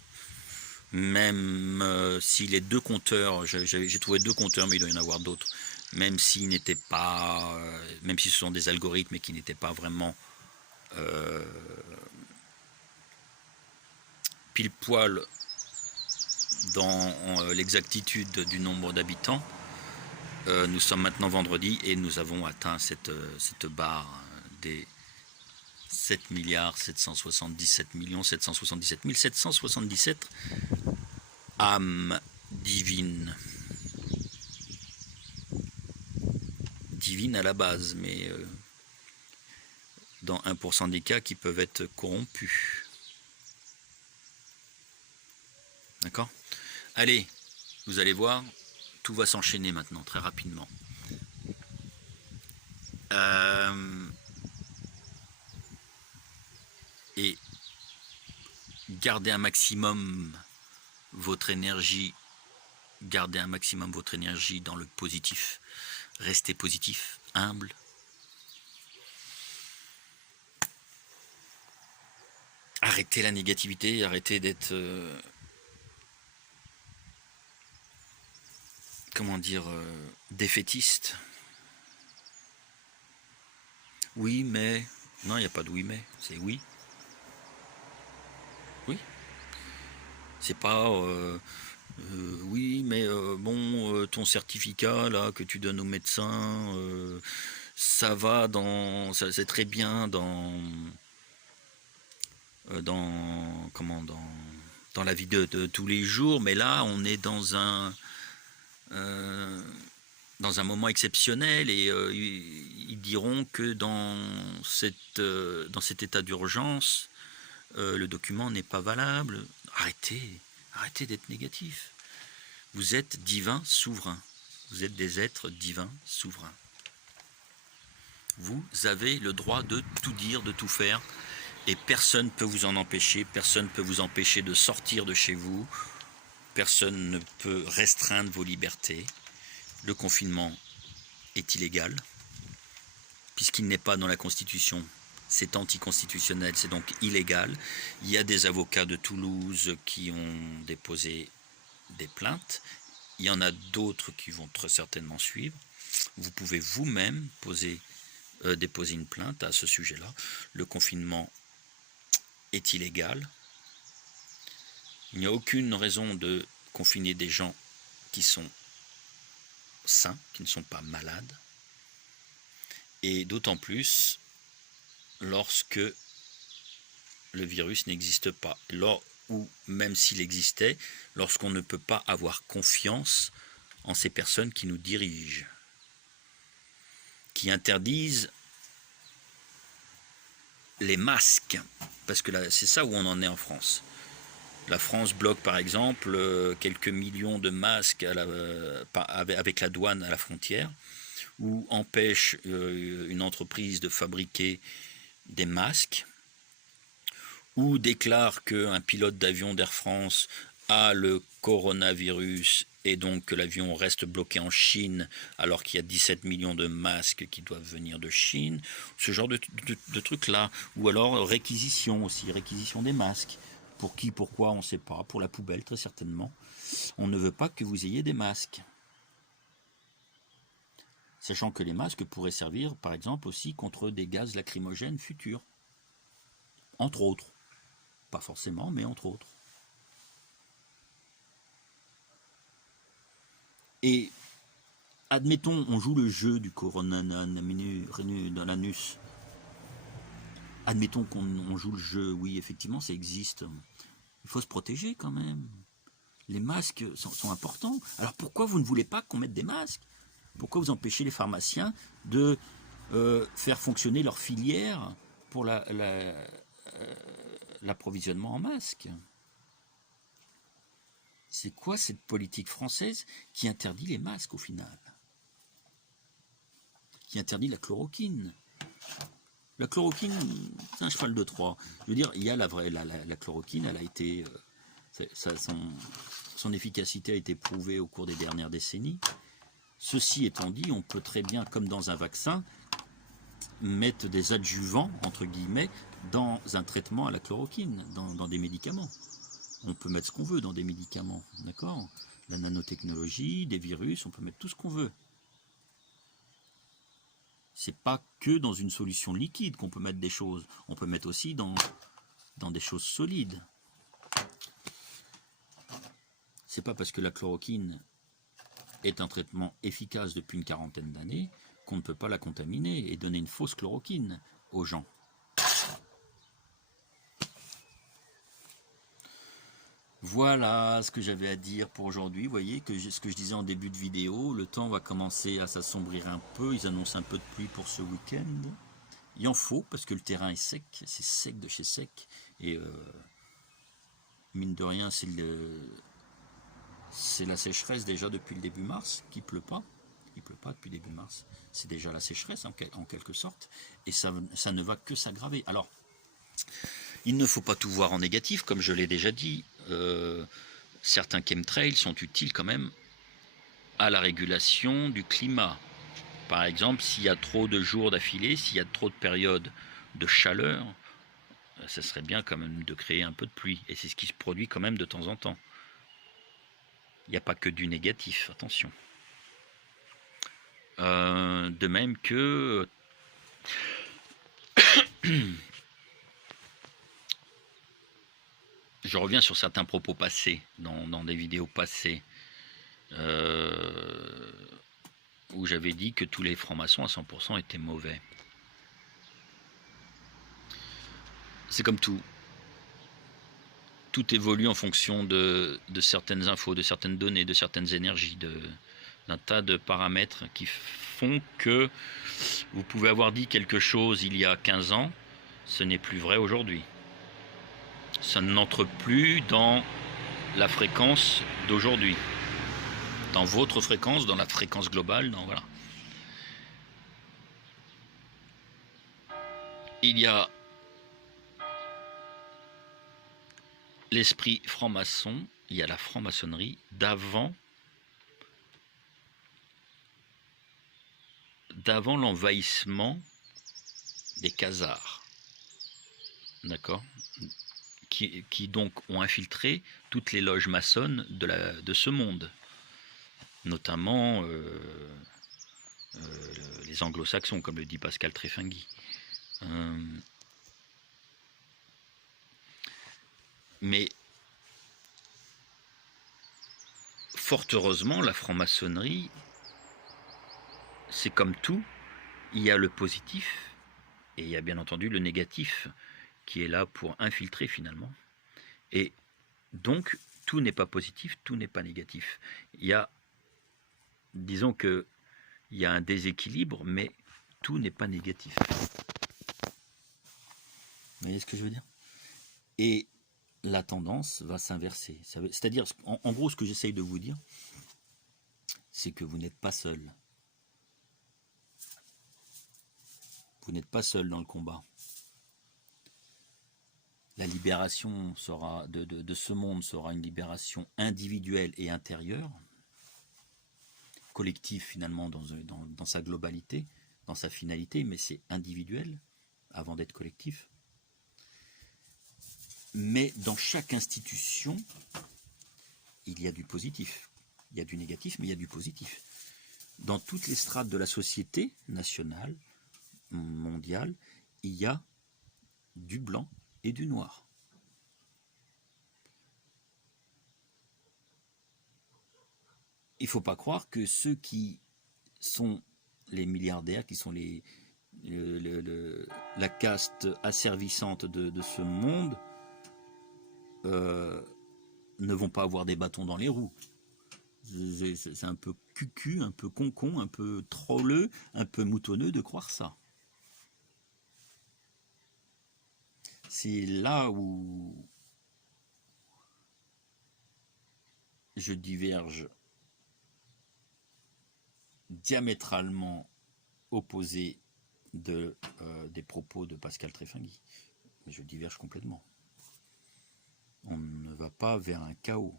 Même si les deux compteurs, j'ai trouvé 2 compteurs, mais il doit y en avoir d'autres, même s'ils n'étaient pas, même si ce sont des algorithmes et qui n'étaient pas vraiment pile poil dans l'exactitude du nombre d'habitants, nous sommes maintenant vendredi et nous avons atteint cette barre des 7 milliards 777 millions 777 777 âmes divines à la base, mais dans 1% des cas qui peuvent être corrompus. D'accord ? Allez, vous allez voir, tout va s'enchaîner maintenant très rapidement. Et gardez un maximum votre énergie, dans le positif. Restez positif, humble. Arrêtez la négativité, arrêtez d'être défaitiste. Oui, mais... Non, il n'y a pas de oui, mais. C'est oui. Oui. C'est pas... oui, mais bon, ton certificat, là, que tu donnes au médecin, ça va dans... C'est très bien dans la vie de tous les jours, mais là, on est dans un moment exceptionnel et ils diront que dans cet état d'urgence, le document n'est pas valable. Arrêtez d'être négatif. Vous êtes divins souverains. Vous êtes des êtres divins souverains. Vous avez le droit de tout dire, de tout faire, et personne ne peut vous en empêcher, personne ne peut vous empêcher de sortir de chez vous, personne ne peut restreindre vos libertés. Le confinement est illégal, puisqu'il n'est pas dans la Constitution. C'est anticonstitutionnel, c'est donc illégal. Il y a des avocats de Toulouse qui ont déposé des plaintes. Il y en a d'autres qui vont très certainement suivre. Vous pouvez vous-même déposer une plainte à ce sujet-là. Le confinement est illégal. Il n'y a aucune raison de confiner des gens qui sont sains, qui ne sont pas malades, et d'autant plus lorsque le virus n'existe pas, ou même s'il existait, lorsqu'on ne peut pas avoir confiance en ces personnes qui nous dirigent, qui interdisent les masques, parce que c'est ça où on en est en France. La France bloque par exemple quelques millions de masques avec la douane à la frontière, ou empêche une entreprise de fabriquer des masques, ou déclare qu'un pilote d'avion d'Air France a le coronavirus et donc que l'avion reste bloqué en Chine alors qu'il y a 17 millions de masques qui doivent venir de Chine, ce genre de trucs là. Ou alors réquisition aussi, réquisition des masques. Pour qui, pourquoi, on ne sait pas. Pour la poubelle, très certainement. On ne veut pas que vous ayez des masques. Sachant que les masques pourraient servir, par exemple, aussi contre des gaz lacrymogènes futurs. Entre autres. Pas forcément, mais entre autres. Et admettons, on joue le jeu du coronavirus. Admettons qu'on joue le jeu, oui, effectivement, ça existe. Il faut se protéger quand même. Les masques sont importants. Alors pourquoi vous ne voulez pas qu'on mette des masques? Pourquoi vous empêchez les pharmaciens de faire fonctionner leur filière pour l'approvisionnement en masques? C'est quoi cette politique française qui interdit les masques au final? Qui interdit la chloroquine? La chloroquine, c'est un cheval de Troie. Je veux dire, il y a la chloroquine, elle a été, son efficacité a été prouvée au cours des dernières décennies. Ceci étant dit, on peut très bien, comme dans un vaccin, mettre des adjuvants, entre guillemets, dans un traitement à la chloroquine, dans des médicaments. On peut mettre ce qu'on veut dans des médicaments, d'accord? La nanotechnologie, des virus, on peut mettre tout ce qu'on veut. C'est pas que dans une solution liquide qu'on peut mettre des choses. On peut mettre aussi dans des choses solides. C'est pas parce que la chloroquine est un traitement efficace depuis une quarantaine d'années qu'on ne peut pas la contaminer et donner une fausse chloroquine aux gens. Voilà ce que j'avais à dire pour aujourd'hui. Vous voyez que ce que je disais en début de vidéo, le temps va commencer à s'assombrir un peu. Ils annoncent un peu de pluie pour ce week-end. Il en faut parce que le terrain est sec, c'est sec de chez sec. Et mine de rien, c'est la sécheresse déjà depuis le début mars, qui pleut pas. Il pleut pas depuis début mars. C'est déjà la sécheresse en quelque sorte. Et ça ne va que s'aggraver. Alors, il ne faut pas tout voir en négatif, comme je l'ai déjà dit. Certains chemtrails sont utiles quand même à la régulation du climat. Par exemple, s'il y a trop de jours d'affilée, s'il y a trop de périodes de chaleur, ça serait bien quand même de créer un peu de pluie. Et c'est ce qui se produit quand même de temps en temps. Il n'y a pas que du négatif, attention. De même que je reviens sur certains propos passés, dans des vidéos passées, où j'avais dit que tous les francs-maçons à 100% étaient mauvais. C'est comme tout. Tout évolue en fonction de certaines infos, de certaines données, de certaines énergies, d'un tas de paramètres qui font que vous pouvez avoir dit quelque chose il y a 15 ans, ce n'est plus vrai aujourd'hui. Ça n'entre plus dans la fréquence d'aujourd'hui, dans votre fréquence, dans la fréquence globale, voilà. Il y a l'esprit franc-maçon, il y a la franc-maçonnerie d'avant l'envahissement des Khazars, d'accord, qui donc ont infiltré toutes les loges maçonnes de ce monde, notamment les anglo-saxons, comme le dit Pascal Trefingui. Mais fort heureusement, la franc-maçonnerie, c'est comme tout, il y a le positif et il y a bien entendu le négatif qui est là pour infiltrer finalement. Et donc, tout n'est pas positif, tout n'est pas négatif. Il y a, disons que, il y a un déséquilibre, mais tout n'est pas négatif. Vous voyez ce que je veux dire? Et la tendance va s'inverser. C'est-à-dire, en gros, ce que j'essaye de vous dire, c'est que vous n'êtes pas seul. Vous n'êtes pas seul dans le combat. La libération sera de ce monde sera une libération individuelle et intérieure, collective finalement dans sa globalité, dans sa finalité, mais c'est individuel avant d'être collectif. Mais dans chaque institution, il y a du positif. Il y a du négatif, mais il y a du positif. Dans toutes les strates de la société nationale, mondiale, il y a du blanc et du noir. Il ne faut pas croire que ceux qui sont les milliardaires, qui sont la caste asservissante de ce monde, ne vont pas avoir des bâtons dans les roues. C'est un peu cucu, un peu concon, un peu trolleux, un peu moutonneux de croire ça. C'est là où je diverge diamétralement opposé des propos de Pascal Tréfinguy. Je diverge complètement. On ne va pas vers un chaos.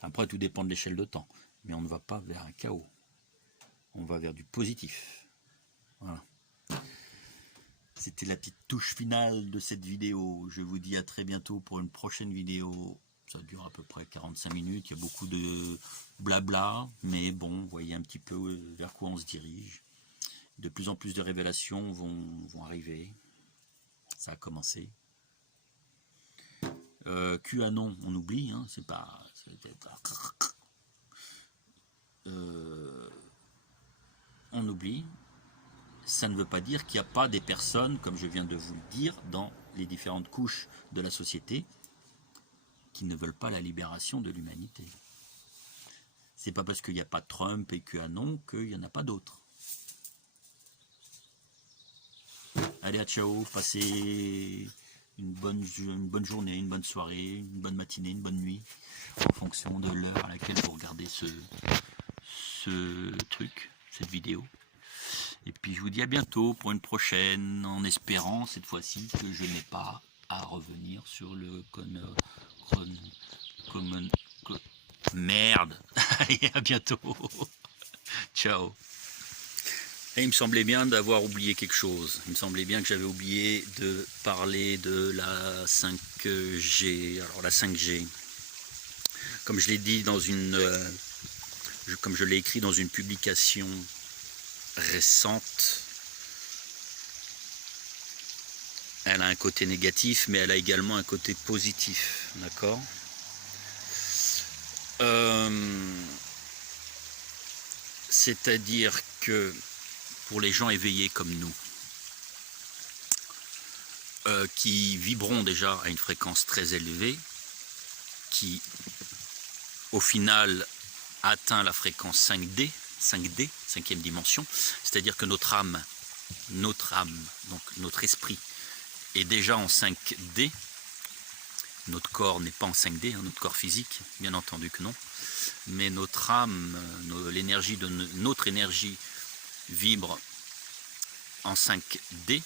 Après, tout dépend de l'échelle de temps, mais on ne va pas vers un chaos. On va vers du positif. Voilà. C'était la petite touche finale de cette vidéo. Je vous dis à très bientôt pour une prochaine vidéo. Ça dure à peu près 45 minutes. Il y a beaucoup de blabla, mais bon, vous voyez un petit peu vers quoi on se dirige. De plus en plus de révélations vont arriver. Ça a commencé. QAnon, on oublie, hein, c'est pas... on oublie. Ça ne veut pas dire qu'il n'y a pas des personnes, comme je viens de vous le dire, dans les différentes couches de la société, qui ne veulent pas la libération de l'humanité. C'est pas parce qu'il n'y a pas Trump et QAnon qu'il n'y en a pas d'autres. Allez, à ciao, passez une bonne journée, une bonne soirée, une bonne matinée, une bonne nuit, en fonction de l'heure à laquelle vous regardez ce truc, cette vidéo. Et puis je vous dis à bientôt pour une prochaine, en espérant cette fois-ci que je n'ai pas à revenir sur le merde. Allez, à bientôt. Ciao. Et il me semblait bien d'avoir oublié quelque chose. Il me semblait bien que j'avais oublié de parler de la 5G. Alors la 5G, comme je l'ai dit comme je l'ai écrit dans une publication récente, elle a un côté négatif, mais elle a également un côté positif, d'accord ? C'est-à-dire que pour les gens éveillés comme nous, qui vibront déjà à une fréquence très élevée, qui au final atteint la fréquence 5D, 5e dimension, c'est-à-dire que notre âme, donc notre esprit, est déjà en 5D. Notre corps n'est pas en 5D, hein, notre corps physique, bien entendu que non, mais notre âme, l'énergie de notre énergie vibre en 5D.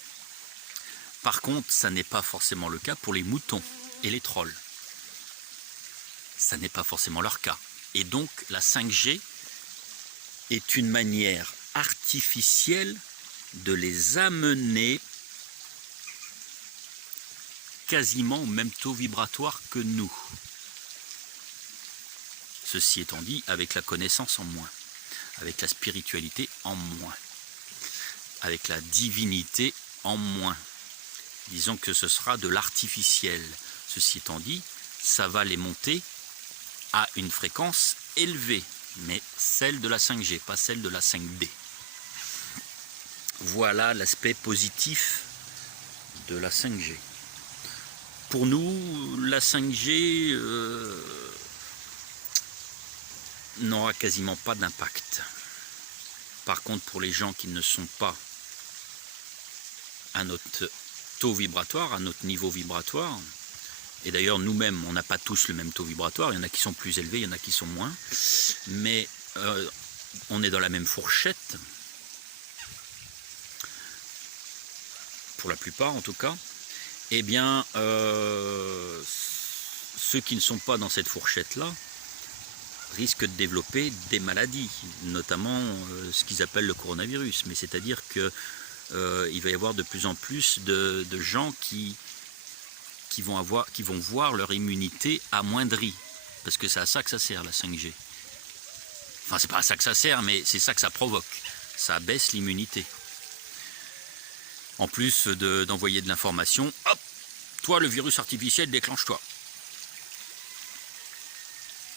Par contre, ça n'est pas forcément le cas pour les moutons et les trolls. Ça n'est pas forcément leur cas. Et donc, la 5G est une manière artificielle de les amener quasiment au même taux vibratoire que nous. Ceci étant dit, avec la connaissance en moins, avec la spiritualité en moins, avec la divinité en moins. Disons que ce sera de l'artificiel. Ceci étant dit, ça va les monter à une fréquence élevée, mais celle de la 5G, pas celle de la 5D. Voilà l'aspect positif de la 5G. Pour nous, la 5G n'aura quasiment pas d'impact. Par contre, pour les gens qui ne sont pas à notre taux vibratoire, à notre niveau vibratoire, et d'ailleurs nous-mêmes, on n'a pas tous le même taux vibratoire, il y en a qui sont plus élevés, il y en a qui sont moins, mais on est dans la même fourchette, pour la plupart en tout cas. Eh bien, ceux qui ne sont pas dans cette fourchette-là risquent de développer des maladies, notamment ce qu'ils appellent le coronavirus. Mais c'est-à-dire que il va y avoir de plus en plus de gens qui vont voir leur immunité amoindrie. Parce que c'est à ça que ça sert, la 5G. Enfin, c'est pas à ça que ça sert, mais c'est ça que ça provoque. Ça baisse l'immunité. En plus d'envoyer de l'information, hop, toi le virus artificiel, déclenche-toi.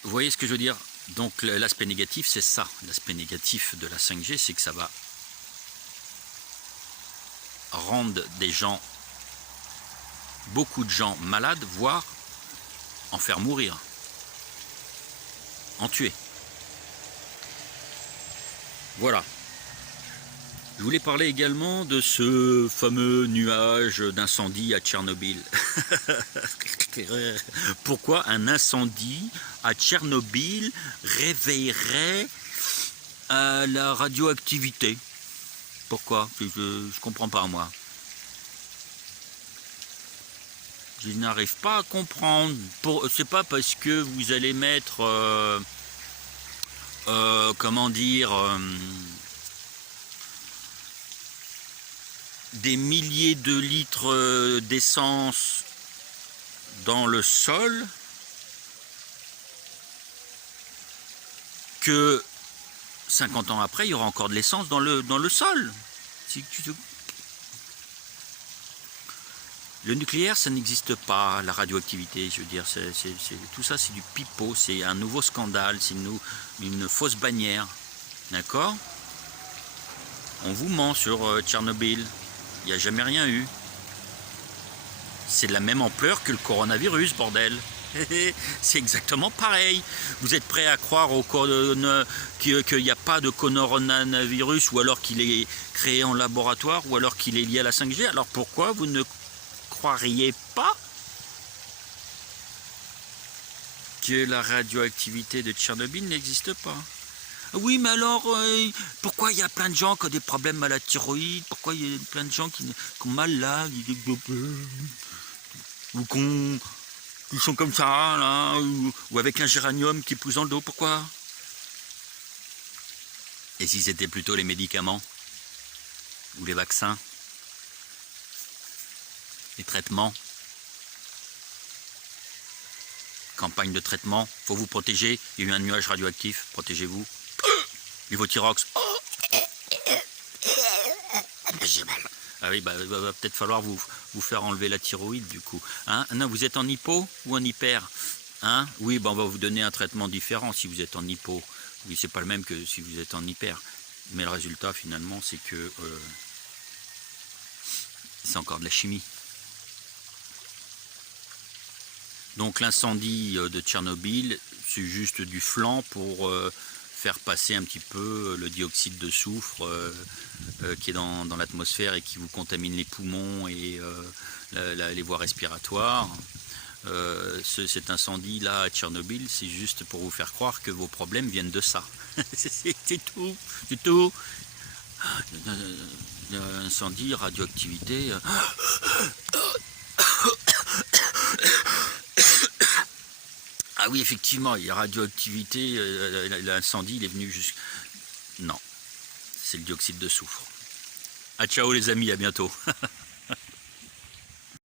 Vous voyez ce que je veux dire? Donc l'aspect négatif, c'est ça. L'aspect négatif de la 5G, c'est que ça va rendre des gens, beaucoup de gens malades, voire en faire mourir, en tuer. Voilà. Je voulais parler également de ce fameux nuage d'incendie à Tchernobyl. Pourquoi un incendie à Tchernobyl réveillerait la radioactivité? Pourquoi? Je ne comprends pas, moi. Je n'arrive pas à comprendre. C'est pas parce que vous allez mettre... comment dire... des milliers de litres d'essence dans le sol que 50 ans après, il y aura encore de l'essence dans le sol. Le nucléaire, ça n'existe pas, la radioactivité, je veux dire, tout ça c'est du pipeau, c'est un nouveau scandale, c'est une fausse bannière, d'accord? On vous ment sur Tchernobyl. Il n'y a jamais rien eu. C'est de la même ampleur que le coronavirus, bordel. C'est exactement pareil. Vous êtes prêts à croire qu'il n'y a pas de coronavirus, ou alors qu'il est créé en laboratoire, ou alors qu'il est lié à la 5G? Alors pourquoi vous ne croiriez pas que la radioactivité de Tchernobyl n'existe pas? Oui, mais alors, pourquoi il y a plein de gens qui ont des problèmes à la thyroïde? Pourquoi il y a plein de gens qui ont mal là, ou qui sont comme ça, là, ou avec un géranium qui pousse dans le dos? Pourquoi? Et si c'était plutôt les médicaments? Ou les vaccins? Les traitements? Campagne de traitement, faut vous protéger, il y a eu un nuage radioactif, protégez-vous. Levothyrox. J'ai mal. Ah oui, bah, va peut-être falloir vous faire enlever la thyroïde du coup. Hein? Non, vous êtes en hypo ou en hyper? Hein? Oui, bah, on va vous donner un traitement différent si vous êtes en hypo. Oui, c'est pas le même que si vous êtes en hyper. Mais le résultat finalement, c'est que c'est encore de la chimie. Donc l'incendie de Tchernobyl, c'est juste du flanc pour faire passer un petit peu le dioxyde de soufre qui est dans l'atmosphère et qui vous contamine les poumons et les voies respiratoires. Cet incendie-là à Tchernobyl, c'est juste pour vous faire croire que vos problèmes viennent de ça. C'est tout, c'est tout. Incendie, radioactivité... Ah oui, effectivement, il y a radioactivité, l'incendie, il est venu jusqu'à... Non, c'est le dioxyde de soufre. Ah ciao les amis, à bientôt.